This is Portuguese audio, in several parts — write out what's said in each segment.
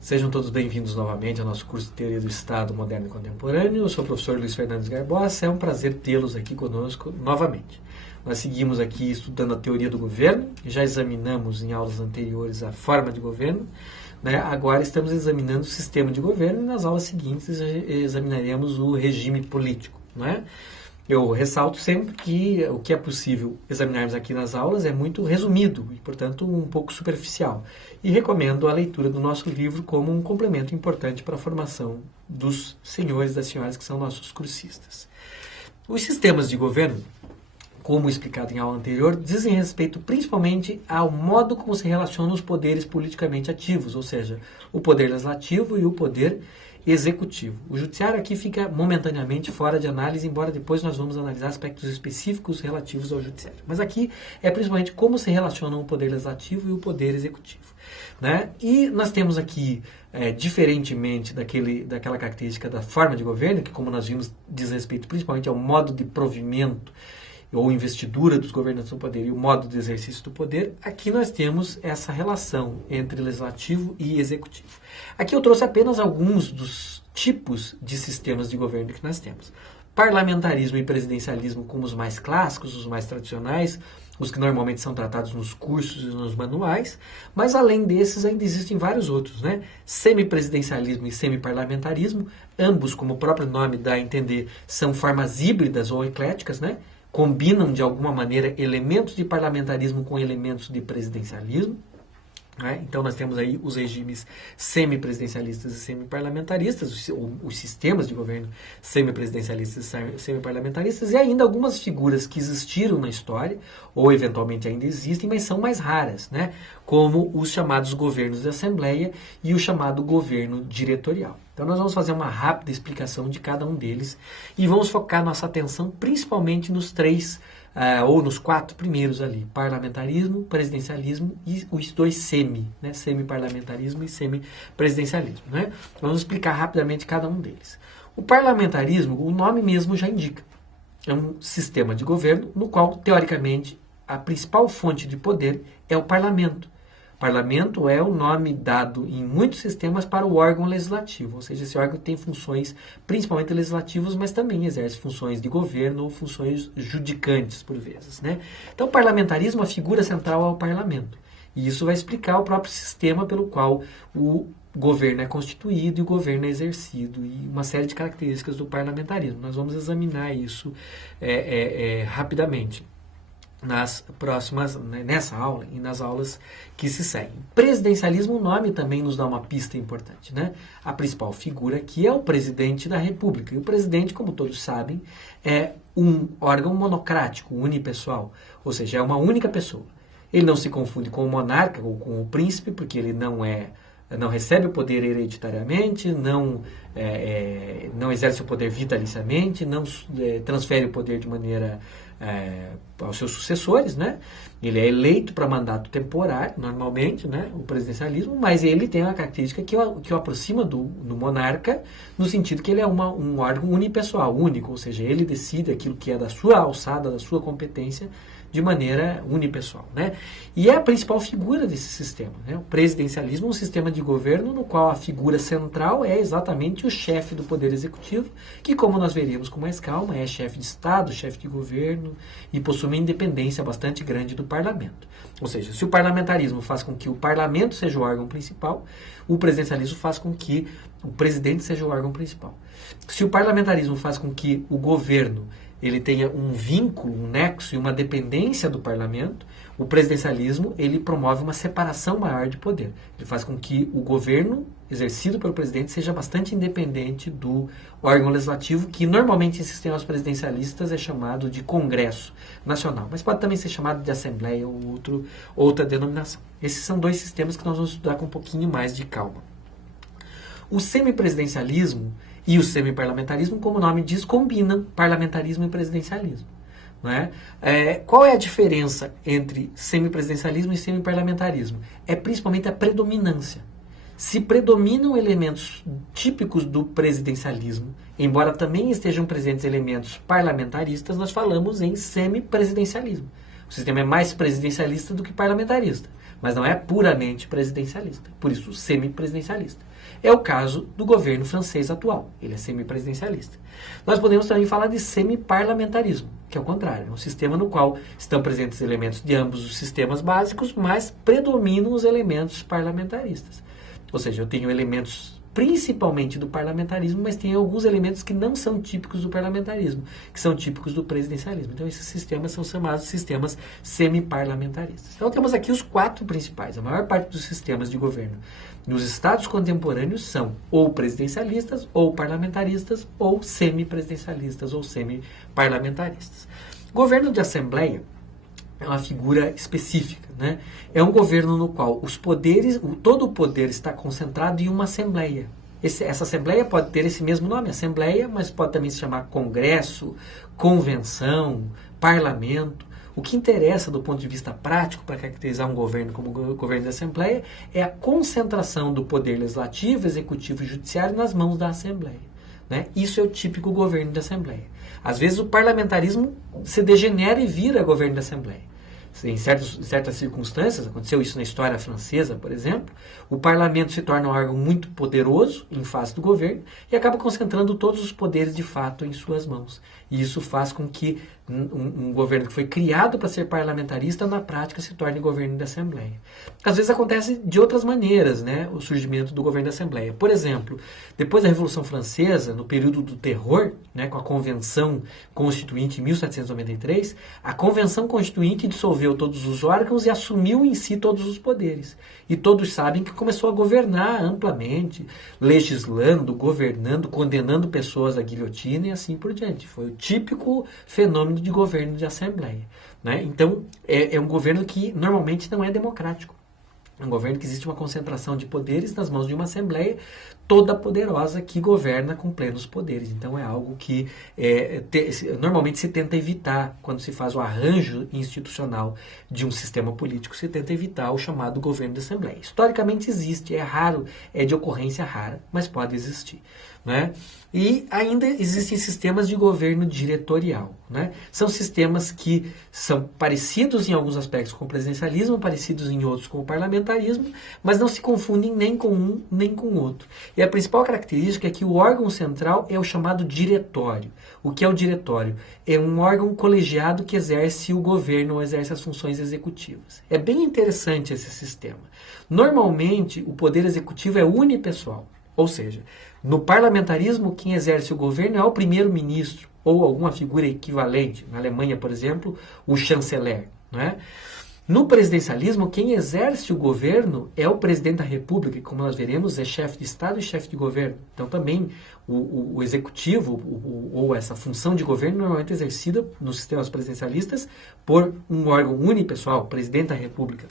Sejam todos bem-vindos novamente ao nosso curso de Teoria do Estado Moderno e Contemporâneo. Eu sou o professor Luiz Fernandes Garbosa. É um prazer tê-los aqui conosco novamente. Nós seguimos aqui estudando a teoria do governo, já examinamos em aulas anteriores a forma de governo, né? Agora estamos examinando o sistema de governo e nas aulas seguintes examinaremos o regime político, né? Eu ressalto sempre que o que é possível examinarmos aqui nas aulas é muito resumido e, portanto, um pouco superficial. E recomendo a leitura do nosso livro como um complemento importante para a formação dos senhores e das senhoras que são nossos cursistas. Os sistemas de governo, como explicado em aula anterior, dizem respeito principalmente ao modo como se relacionam os poderes politicamente ativos, ou seja, o poder legislativo e o poder executivo. O judiciário aqui fica momentaneamente fora de análise, embora depois nós vamos analisar aspectos específicos relativos ao judiciário. Mas aqui é principalmente como se relacionam o poder legislativo e o poder executivo, né? E nós temos aqui, diferentemente daquela característica da forma de governo, que como nós vimos diz respeito principalmente ao modo de provimento ou investidura dos governantes do poder e o modo de exercício do poder, aqui nós temos essa relação entre legislativo e executivo. Aqui eu trouxe apenas alguns dos tipos de sistemas de governo que nós temos. Parlamentarismo e presidencialismo como os mais clássicos, os mais tradicionais, os que normalmente são tratados nos cursos e nos manuais, mas além desses ainda existem vários outros, né? Semipresidencialismo e semiparlamentarismo, ambos, como o próprio nome dá a entender, são formas híbridas ou ecléticas, né? Combinam de alguma maneira elementos de parlamentarismo com elementos de presidencialismo, né? Então nós temos aí os regimes semipresidencialistas e semiparlamentaristas, os sistemas de governo semipresidencialistas e semiparlamentaristas, e ainda algumas figuras que existiram na história, ou eventualmente ainda existem, mas são mais raras, né? Como os chamados governos de assembleia e o chamado governo diretorial. Então nós vamos fazer uma rápida explicação de cada um deles e vamos focar nossa atenção principalmente nos três ou nos quatro primeiros ali, parlamentarismo, presidencialismo e os dois né? Semiparlamentarismo e semipresidencialismo, né? Vamos explicar rapidamente cada um deles. O parlamentarismo, o nome mesmo já indica, é um sistema de governo no qual, teoricamente, a principal fonte de poder é o parlamento. Parlamento é o nome dado em muitos sistemas para o órgão legislativo, ou seja, esse órgão tem funções principalmente legislativas, mas também exerce funções de governo ou funções judicantes, por vezes, né? Então, o parlamentarismo, a figura central é o parlamento. E isso vai explicar o próprio sistema pelo qual o governo é constituído e o governo é exercido, e uma série de características do parlamentarismo. Nós vamos examinar isso rapidamente nas próximas, nessa aula e nas aulas que se seguem. Presidencialismo, o nome também nos dá uma pista importante, né? A principal figura aqui é o presidente da República. E o presidente, como todos sabem, é um órgão monocrático, unipessoal, ou seja, é uma única pessoa. Ele não se confunde com o monarca ou com o príncipe, porque ele não recebe o poder hereditariamente, não exerce o poder vitaliciamente, não transfere o poder de maneira aos seus sucessores, né? Ele é eleito para mandato temporário, normalmente, né? O presidencialismo, mas ele tem uma característica que o aproxima do monarca, no sentido que ele é um órgão unipessoal, único, ou seja, ele decide aquilo que é da sua alçada, da sua competência, de maneira unipessoal, né? E é a principal figura desse sistema, né? O presidencialismo é um sistema de governo no qual a figura central é exatamente o chefe do poder executivo, que, como nós veremos com mais calma, é chefe de Estado, chefe de governo e possui uma independência bastante grande do parlamento. Ou seja, se o parlamentarismo faz com que o parlamento seja o órgão principal, o presidencialismo faz com que o presidente seja o órgão principal. Se o parlamentarismo faz com que o governo ele tenha um vínculo, um nexo e uma dependência do parlamento, o presidencialismo ele promove uma separação maior de poder. Ele faz com que o governo exercido pelo presidente seja bastante independente do órgão legislativo, que normalmente em sistemas presidencialistas é chamado de Congresso Nacional, mas pode também ser chamado de Assembleia ou outra denominação. Esses são dois sistemas que nós vamos estudar com um pouquinho mais de calma. O semipresidencialismo e o semiparlamentarismo, como o nome diz, combinam parlamentarismo e presidencialismo, não é? Qual é a diferença entre semipresidencialismo e semiparlamentarismo? É principalmente a predominância. Se predominam elementos típicos do presidencialismo, embora também estejam presentes elementos parlamentaristas, nós falamos em semipresidencialismo. O sistema é mais presidencialista do que parlamentarista. mas não é puramente presidencialista, por isso semipresidencialista. É o caso do governo francês atual, ele é semipresidencialista. Nós podemos também falar de semiparlamentarismo, que é o contrário, é um sistema no qual estão presentes elementos de ambos os sistemas básicos, mas predominam os elementos parlamentaristas. Ou seja, eu tenho elementos principalmente do parlamentarismo, mas tem alguns elementos que não são típicos do parlamentarismo, que são típicos do presidencialismo. Então, esses sistemas são chamados sistemas semiparlamentaristas. Então, temos aqui os 4 principais. A maior parte dos sistemas de governo nos estados contemporâneos são ou presidencialistas, ou parlamentaristas, ou semipresidencialistas, ou semiparlamentaristas. Governo de assembleia é uma figura específica, né? É um governo no qual os poderes, todo o poder está concentrado em uma assembleia. Essa assembleia pode ter esse mesmo nome, assembleia, mas pode também se chamar congresso, convenção, parlamento. O que interessa do ponto de vista prático para caracterizar um governo como governo de assembleia é a concentração do poder legislativo, executivo e judiciário nas mãos da assembleia, né? Isso é o típico governo de assembleia. Às vezes o parlamentarismo se degenera e vira governo de assembleia. Em certas circunstâncias, aconteceu isso na história francesa, por exemplo, o parlamento se torna um órgão muito poderoso em face do governo e acaba concentrando todos os poderes de fato em suas mãos. E isso faz com que um governo que foi criado para ser parlamentarista, na prática, se torne governo de assembleia. Às vezes acontece de outras maneiras, né, o surgimento do governo de assembleia. Por exemplo, depois da Revolução Francesa, no período do terror, né, com a Convenção Constituinte em 1793, a Convenção Constituinte dissolveu todos os órgãos e assumiu em si todos os poderes. E todos sabem que começou a governar amplamente, legislando, governando, condenando pessoas à guilhotina e assim por diante. Foi o típico fenômeno de governo de assembleia, né? Então, é um governo que normalmente não é democrático. É um governo que existe uma concentração de poderes nas mãos de uma assembleia toda poderosa que governa com plenos poderes. Então é algo que normalmente se tenta evitar quando se faz o arranjo institucional de um sistema político, se tenta evitar o chamado governo de assembleia. Historicamente existe, é raro, é de ocorrência rara, mas pode existir, né? E ainda existem sistemas de governo diretorial, né? São sistemas que são parecidos em alguns aspectos com o presidencialismo, parecidos em outros com o parlamentarismo, mas não se confundem nem com um nem com o outro. E a principal característica é que o órgão central é o chamado diretório. O que é o diretório? É um órgão colegiado que exerce o governo ou exerce as funções executivas. É bem interessante esse sistema. Normalmente, o poder executivo é unipessoal, ou seja, no parlamentarismo, quem exerce o governo é o primeiro-ministro ou alguma figura equivalente. Na Alemanha, por exemplo, o chanceler, né? No presidencialismo, quem exerce o governo é o presidente da República, que, como nós veremos, é chefe de Estado e chefe de governo. Então, também, o executivo, ou essa função de governo, normalmente é exercida nos sistemas presidencialistas por um órgão unipessoal, presidente da República.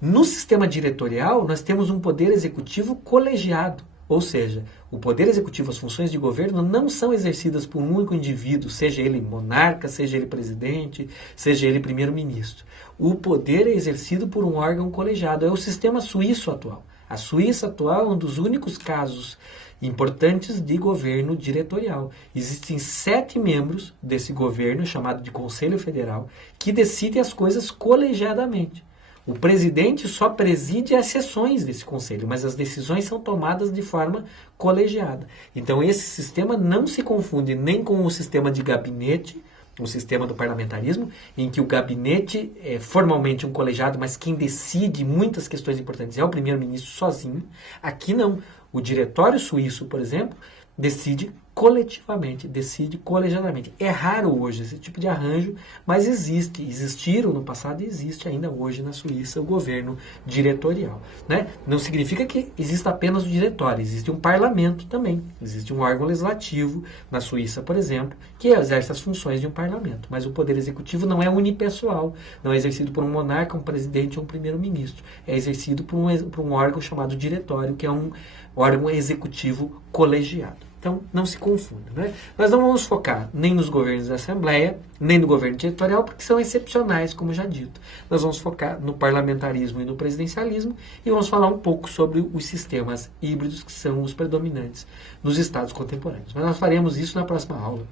No sistema diretorial, nós temos um poder executivo colegiado. Ou seja, o poder executivo, as funções de governo não são exercidas por um único indivíduo, seja ele monarca, seja ele presidente, seja ele primeiro-ministro. O poder é exercido por um órgão colegiado. É o sistema suíço atual. A Suíça atual é um dos únicos casos importantes de governo diretorial. Existem 7 membros desse governo, chamado de Conselho Federal, que decidem as coisas colegiadamente. O presidente só preside as sessões desse conselho, mas as decisões são tomadas de forma colegiada. Então, esse sistema não se confunde nem com o sistema de gabinete, o sistema do parlamentarismo, em que o gabinete é formalmente um colegiado, mas quem decide muitas questões importantes é o primeiro-ministro sozinho. Aqui não. O diretório suíço, por exemplo, decide coletivamente, decide colegiadamente. É raro hoje esse tipo de arranjo, mas existiram no passado e existe ainda hoje na Suíça o governo diretorial, né? Não significa que exista apenas o diretório, existe um parlamento também, existe um órgão legislativo na Suíça, por exemplo, que exerce as funções de um parlamento, mas o poder executivo não é unipessoal, não é exercido por um monarca, um presidente ou um primeiro-ministro, é exercido por um órgão chamado diretório, que é um órgão executivo colegiado. Então, não se confunda, né? Nós não vamos focar nem nos governos da Assembleia, nem no governo diretorial, porque são excepcionais, como já dito. Nós vamos focar no parlamentarismo e no presidencialismo e vamos falar um pouco sobre os sistemas híbridos que são os predominantes nos estados contemporâneos. Mas nós faremos isso na próxima aula.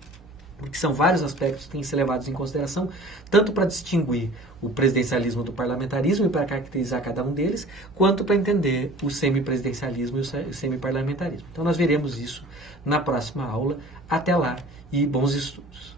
porque são vários aspectos que têm que ser levados em consideração, tanto para distinguir o presidencialismo do parlamentarismo e para caracterizar cada um deles, quanto para entender o semipresidencialismo e o semiparlamentarismo. Então nós veremos isso na próxima aula. Até lá e bons estudos.